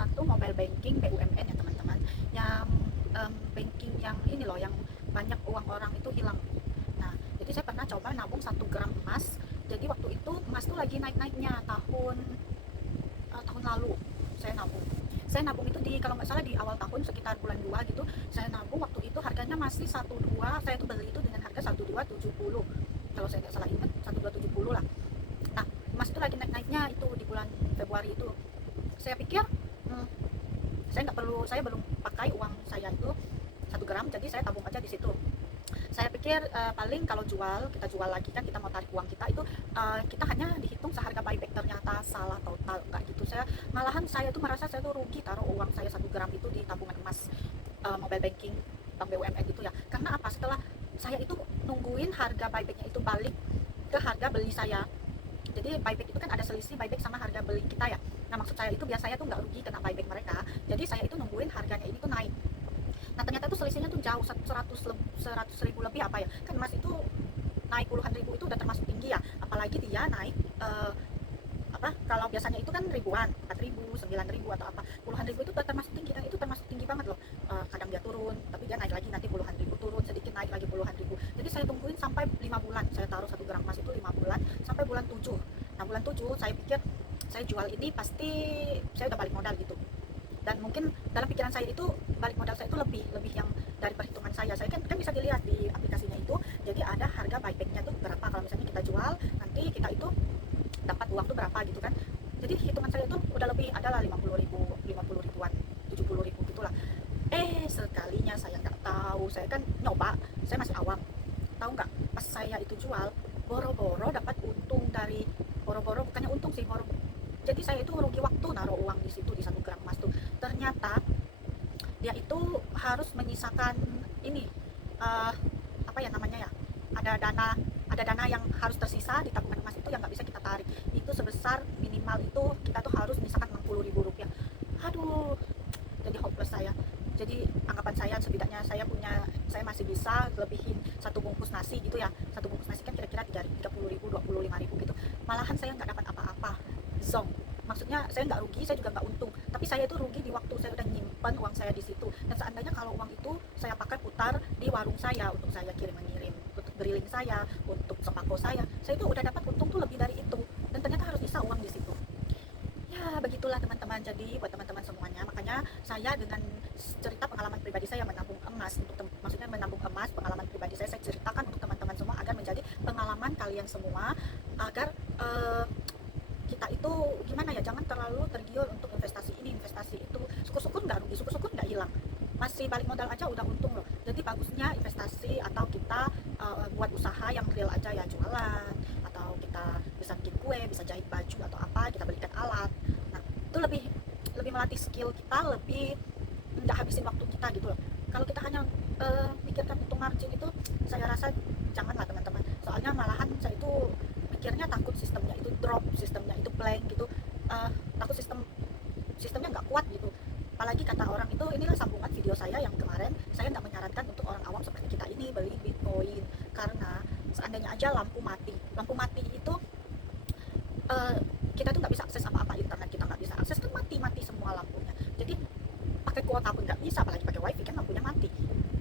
satu mobile banking BUMN ya teman-teman, yang banking yang ini loh, yang banyak uang orang itu hilang. Nah, jadi saya pernah coba nabung 1 gram emas. Jadi waktu itu emas tuh lagi naik-naiknya tahun lalu. Saya nabung itu di, kalau nggak salah di awal tahun sekitar bulan 2 gitu. Saya nabung waktu itu harganya masih 12, saya tuh beli itu dengan harga 1270, kalau saya nggak salah ingat 1270 lah. Nah, emas itu lagi naik-naiknya itu di bulan Februari itu. Saya pikir saya belum pakai uang saya itu 1 gram, jadi saya tabung aja di situ. Saya pikir paling kalau kita jual lagi kan, kita mau tarik uang kita itu, kita hanya dihitung seharga buyback. Ternyata salah total, enggak gitu. Saya tuh merasa saya tuh rugi taruh uang saya 1 gram itu di tabungan emas mobile banking bank BUMN gitu ya. Karena apa, setelah saya itu nungguin harga buybacknya itu balik ke harga beli saya. Jadi buyback itu kan ada selisih buyback sama harga beli kita ya. Nah, maksud saya itu biar saya tuh nggak rugi kena buyback mereka, jadi saya itu nungguin harganya ini tuh naik. Nah, ternyata tuh selisihnya tuh jauh, 100 ribu lebih apa ya, kan emas itu naik puluhan ribu itu udah termasuk tinggi ya, apalagi dia naik kalau biasanya itu kan ribuan, 4.000, 9.000 atau apa, puluhan ribu itu udah termasuk tinggi, dan itu termasuk tinggi banget loh. Kadang dia turun tapi dia naik lagi, nanti puluhan ribu, turun sedikit naik lagi puluhan ribu. Jadi saya tungguin sampai 5 bulan, saya taruh 1 gram emas itu 5 bulan sampai bulan 7. Nah, bulan 7 saya pikir saya jual ini pasti saya udah balik modal gitu. Dan mungkin dalam pikiran saya itu balik modal saya itu lebih yang dari perhitungan saya kan bisa dilihat di aplikasinya itu. Jadi ada harga buybacknya tuh berapa, kalau misalnya kita jual nanti kita itu dapat uang tuh berapa gitu kan. Jadi hitungan saya itu udah lebih, adalah 50 ribu, 50 ribuan, 70 ribu gitulah. Sekalinya saya nggak tahu, saya kan nyoba, saya masih awam, tahu nggak, pas saya itu jual boro-boro dapat untung dari, boro-boro bukannya untung sih, jadi saya itu rugi waktu naruh uang di situ di 1 gram emas tuh. Ternyata dia itu harus menyisakan ini, apa ya namanya ya, ada dana yang harus tersisa di tabungan emas itu yang nggak bisa kita tarik. Itu sebesar minimal itu kita tuh harus menyisakan 60 ribu rupiah. Aduh, jadi hopeless saya. Jadi anggapan saya, setidaknya saya masih bisa lebihin 1 bungkus nasi gitu ya. 1 bungkus nasi kan kira-kira 30 ribu, 25 ribu gitu. Malahan saya nggak dapat apa-apa, zong. Maksudnya saya nggak rugi, saya juga nggak untung, tapi saya itu rugi di waktu saya udah nyimpan uang saya di situ. Dan seandainya kalau uang itu saya pakai putar di warung saya, untuk saya kirim-mengirim, untuk drilling saya, untuk sembako saya itu udah dapat untung tuh lebih dari itu. Dan ternyata harus bisa uang di situ. Ya, begitulah teman-teman. Jadi buat teman-teman semuanya, makanya saya dengan cerita pengalaman pribadi saya menabung emas, maksudnya menabung emas, pengalaman pribadi saya ceritakan untuk teman-teman semua agar menjadi pengalaman kalian semua, agar kita itu gimana ya, jangan terlalu tergiur untuk investasi ini investasi itu. Syukur-syukur nggak rugi, syukur-syukur nggak hilang, masih balik modal aja udah untung loh. Jadi bagusnya investasi atau kita buat usaha yang real aja ya, jualan, atau kita bisa bikin kue, bisa jahit baju atau apa, kita belikan alat. Nah, itu lebih melatih skill kita, lebih nggak habisin waktu kita gitu loh. Kalau kita hanya pikirkan untung margin itu, saya rasa janganlah teman-teman. Soalnya malahan saya itu mikirnya takut sistemnya itu drop, sistemnya itu blank gitu. Takut sistemnya nggak kuat gitu. Apalagi kata orang itu, inilah sambungan video saya yang kemarin, saya nggak menyarankan untuk orang awam seperti kita ini beli Bitcoin, karena seandainya aja lampu mati itu, kita tuh nggak bisa akses apa-apa, internet kita nggak bisa akses, kan mati semua lampunya. Jadi pakai kuota pun nggak bisa, apalagi pakai wifi kan lampunya mati.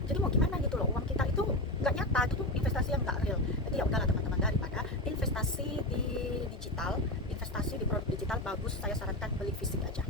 Jadi mau gimana gitu loh, uang kita itu nggak nyata, itu tuh investasi yang nggak real. Jadi ya udahlah teman-teman, daripada investasi di digital, investasi di produk digital, bagus saya sarankan beli fisik aja.